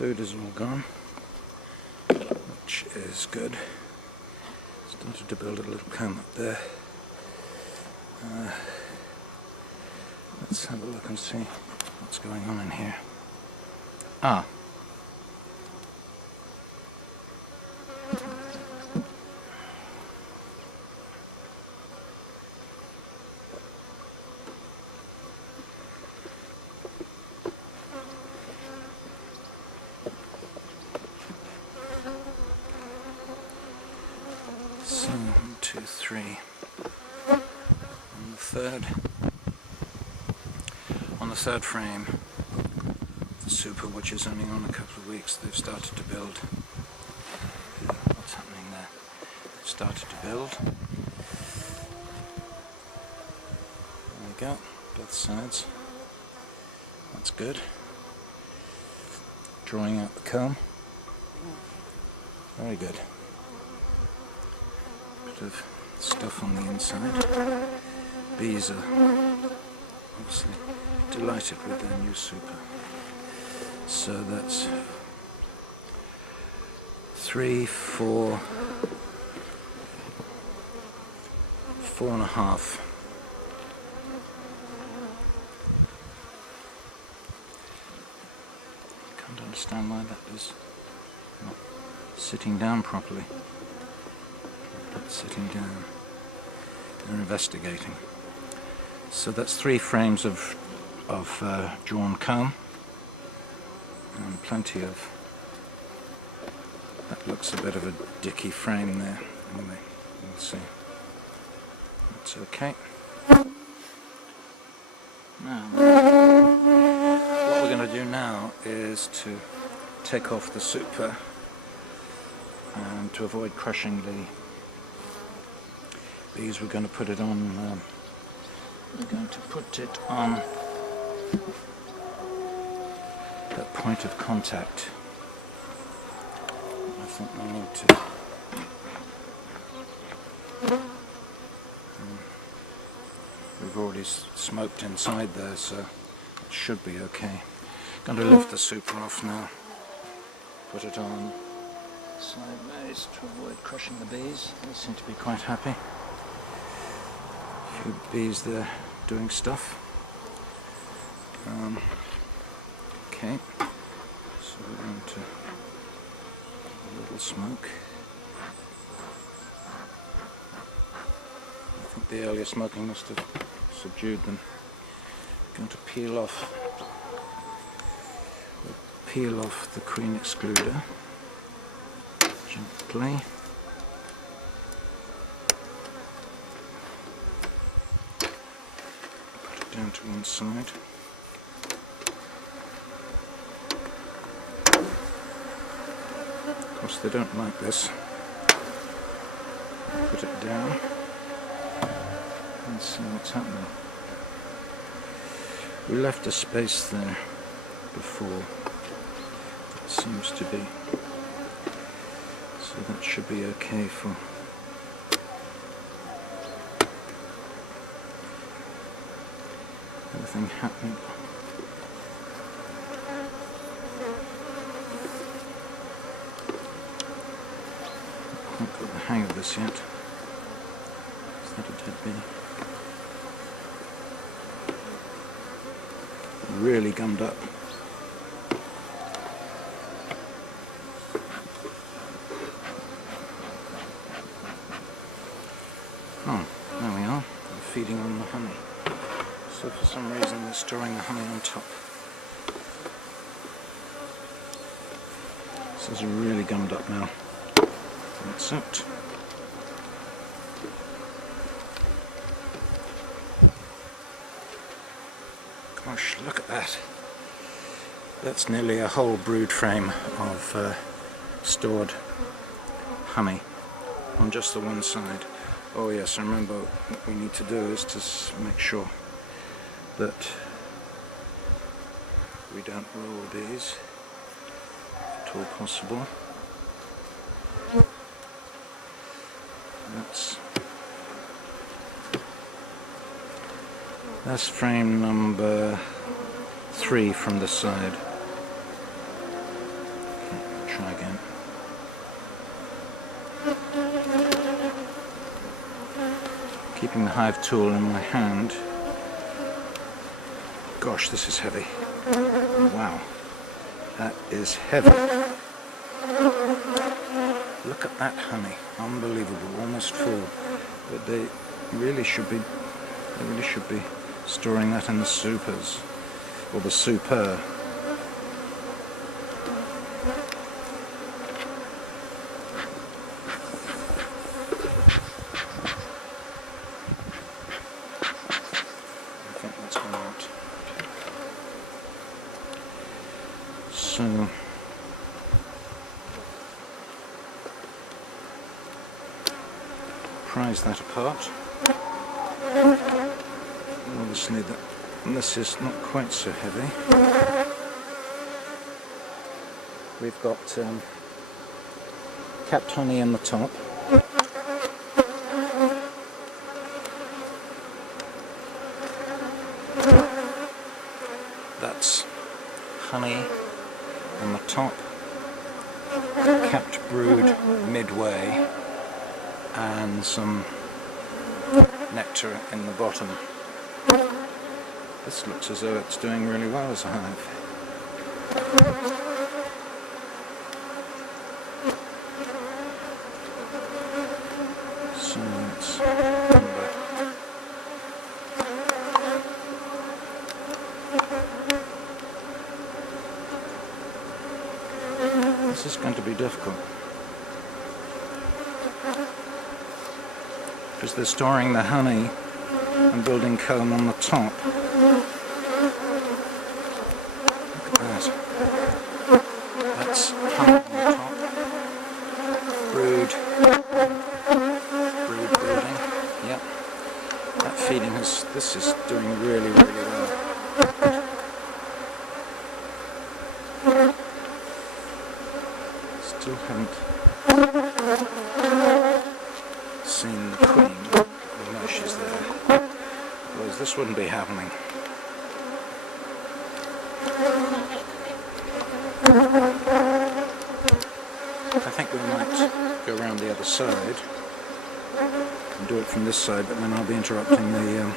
food is all gone, which is good. Started to build a little comb up there. Let's have a look and see what's going on in here. Ah. So, 1, 2, 3. On the third frame, the super, which is only on a couple of weeks, they've started to build. What's happening there? They've started to build. There we go, both sides. That's good. Drawing out the comb. Very good. Bit of stuff on the inside. Bees are obviously delighted with their new super. So that's 3, 4, 4.5. Can't understand why that is not sitting down properly. Not sitting down. They're investigating. So that's 3 frames of drawn comb, and plenty of. That looks a bit of a dicky frame there. Anyway, we'll see. That's okay. Now, what we're going to do now is to take off the super, and to avoid crushing the bees, we're going to put it on. We're going to put it on that point of contact. I think we need to. We've already smoked inside there, so it should be okay. Going to lift the super off now. Put it on sideways to avoid crushing the bees. They seem to be quite happy. A few bees there doing stuff. Okay, so we're going to a little smoke. I think the earlier smoking must have subdued them. Going to peel off the queen excluder gently. Down to one side. Of course they don't like this. Put it down and see what's happening. We left a space there before. That seems to be. So that should be okay for. Everything happening. I haven't got the hang of this yet. Is that a dead bee? Really gummed up. Oh, there we are. They're feeding on the honey. So for some reason they're storing the honey on top. This is really gummed up now. That's it. Gosh, look at that. That's nearly a whole brood frame of stored honey on just the one side. Oh yes, I remember what we need to do is to make sure that we don't roll bees, if at all possible. That's frame number 3 from the side. try again. Keeping the hive tool in my hand. Gosh, this is heavy. Wow, that is heavy. Look at that honey, unbelievable, almost full. But they really should be storing that in the supers, or the super. I think that's gone out. So prise that apart. Obviously this is not quite so heavy. We've got capped honey in the top. That's honey on the top, capped brood midway, and some nectar in the bottom. This looks as though it's doing really well as a hive. So let's remember. This is going to be difficult, because they're storing the honey and building comb on the top. Look at that. That's honey on the top. Brood building. Yep. That feeding this is doing really, really well. Still haven't seen the queen. Oh no, she's there. Otherwise this wouldn't be happening. I think we might go around the other side and do it from this side, but then I'll be interrupting the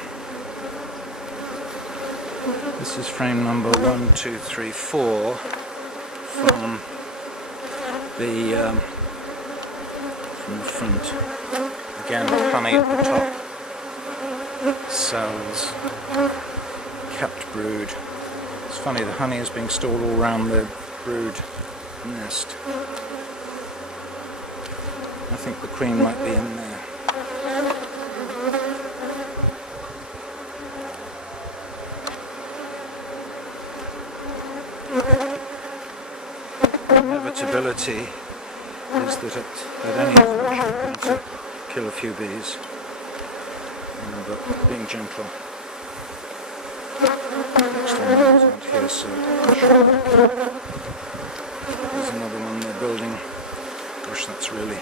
this is frame number 1, 2, 3, 4 from the front. Again, honey at the top, cells, capped brood. It's funny, the honey is being stored all around the brood nest. I think the queen might be in there. Inevitability is that at any point you're going to kill a few bees, but being gentle. Next one is out here, so there's another one they're building. Gosh, that's really,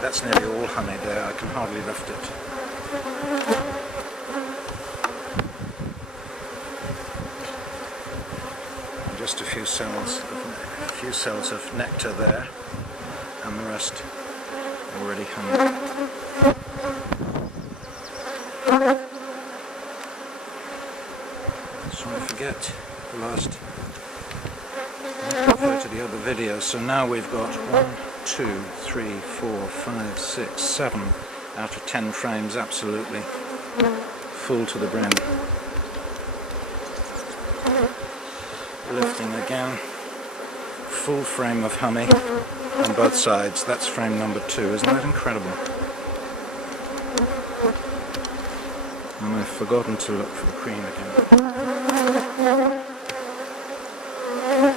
that's nearly all honey there. I can hardly lift it. Just a few cells of nectar there, and the rest already honey. So I forget the last. I refer to the other video. So now we've got 1, 2, 3, 4, 5, 6, 7 out of 10 frames absolutely full to the brim. Lifting again, full frame of honey on both sides. That's frame number 2. Isn't that incredible? And I've forgotten to look for the queen again.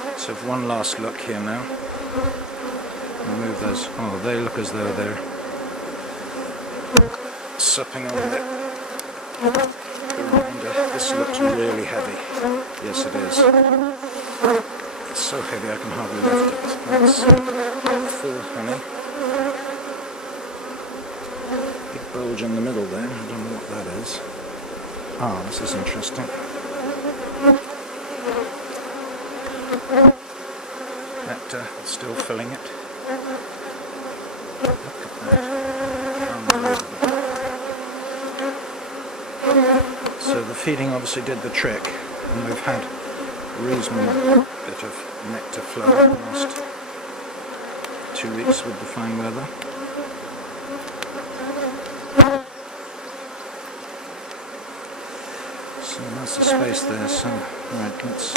Let's have one last look here now. Remove those. Oh, they look as though they're supping on the remainder. This looks really heavy. Yes, it is. It's so heavy I can hardly lift it. That's full honey. Big bulge in the middle there. I don't know what that is. Ah, this is interesting. Nectar Still filling it. Look at that. Unbelievable. So the feeding obviously did the trick, and we've had a reasonable bit of nectar flow in the last 2 weeks with the fine weather. So that's the space there, so right, let's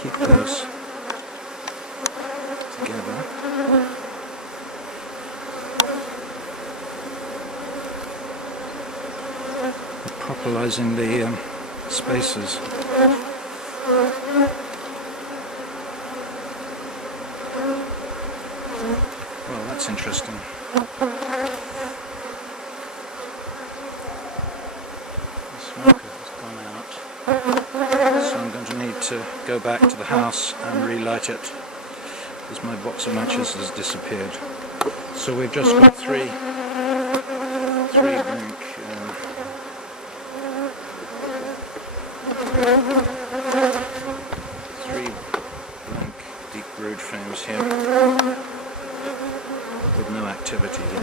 keep those together. Properlising the spaces. Well, that's interesting. The smoker has gone out, so I'm going to need to go back to the house and relight it, because my box of matches has disappeared. So we've just got three blank deep brood frames here with no activity yet.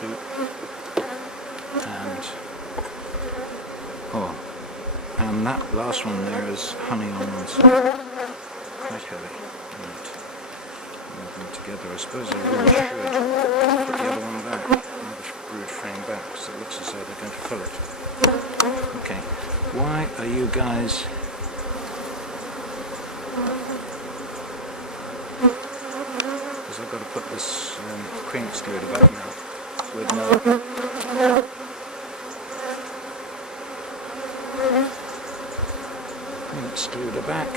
2 and that last one there is honey on one side. Quite heavy. Right. Move them together. I suppose I really should put the other one back, the brood frame back, because it looks as though they're going to fill it. Okay. Why are you guys because I've got to put this queen excluder back now with no queen excluder back.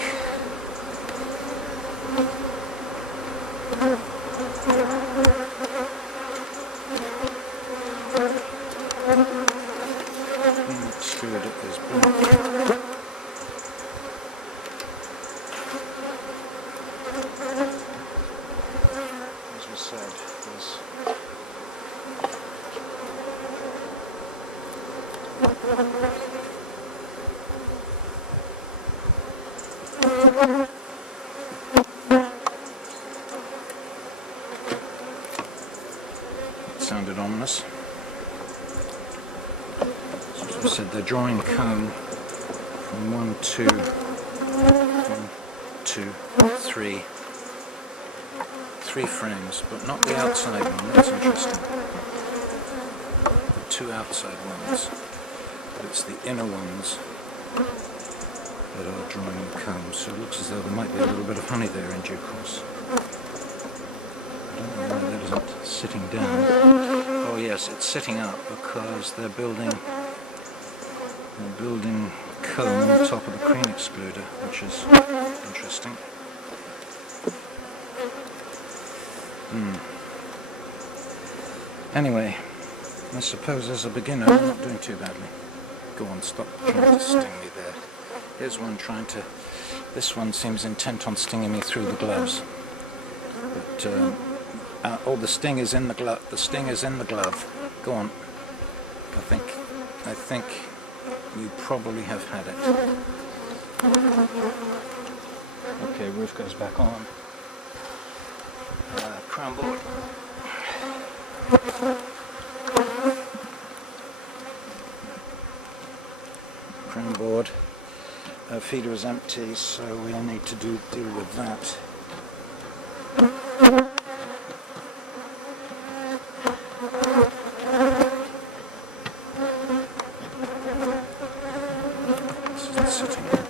Queen excluder is back. As we said, there's it sounded ominous. So as we said, they're drawing comb from 1, 2, 3 frames, but not the outside one. That's interesting. The 2 outside ones, but it's the inner ones that are drawing the comb. So it looks as though there might be a little bit of honey there in due course. I don't know why that isn't sitting down. Oh yes, it's sitting up because they're building comb on top of the queen excluder, which is interesting. Anyway, I suppose as a beginner I'm not doing too badly. Go on, stop trying to sting me there. Here's one trying to... This one seems intent on stinging me through the gloves. But, oh, the sting is in the glove. The sting is in the glove. Go on. I think you probably have had it. Okay, roof goes back on. Crown board. Crown board. Feeder is empty, so we'll need to deal with that. This isn't sitting properly.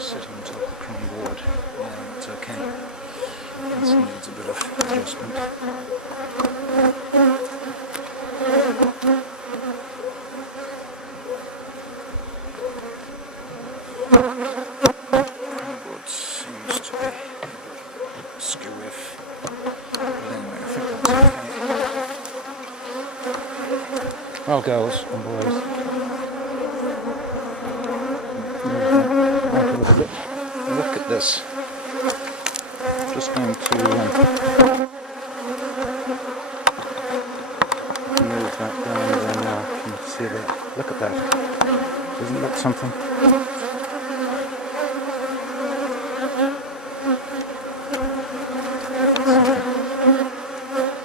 Sitting on top of the crown board. Yeah, it's okay. This needs a bit of adjustment. Crown board seems to be skew-whiff. But anyway, I think that's okay. Well, girls and boys. Look at this. just going to move that down there now. You can see that. Look at that. Isn't that something?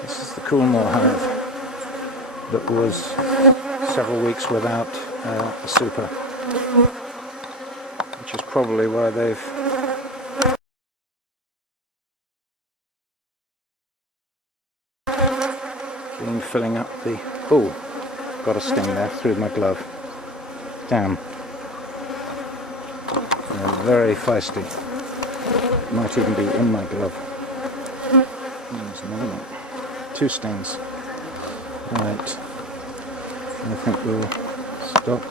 This is the Coolmore hive that was several weeks without a super, which is probably why they've been filling up the... Oh, got a sting there through my glove. Damn. They're very feisty. It might even be in my glove. There's another one. 2 stings. Right. I think we'll stop.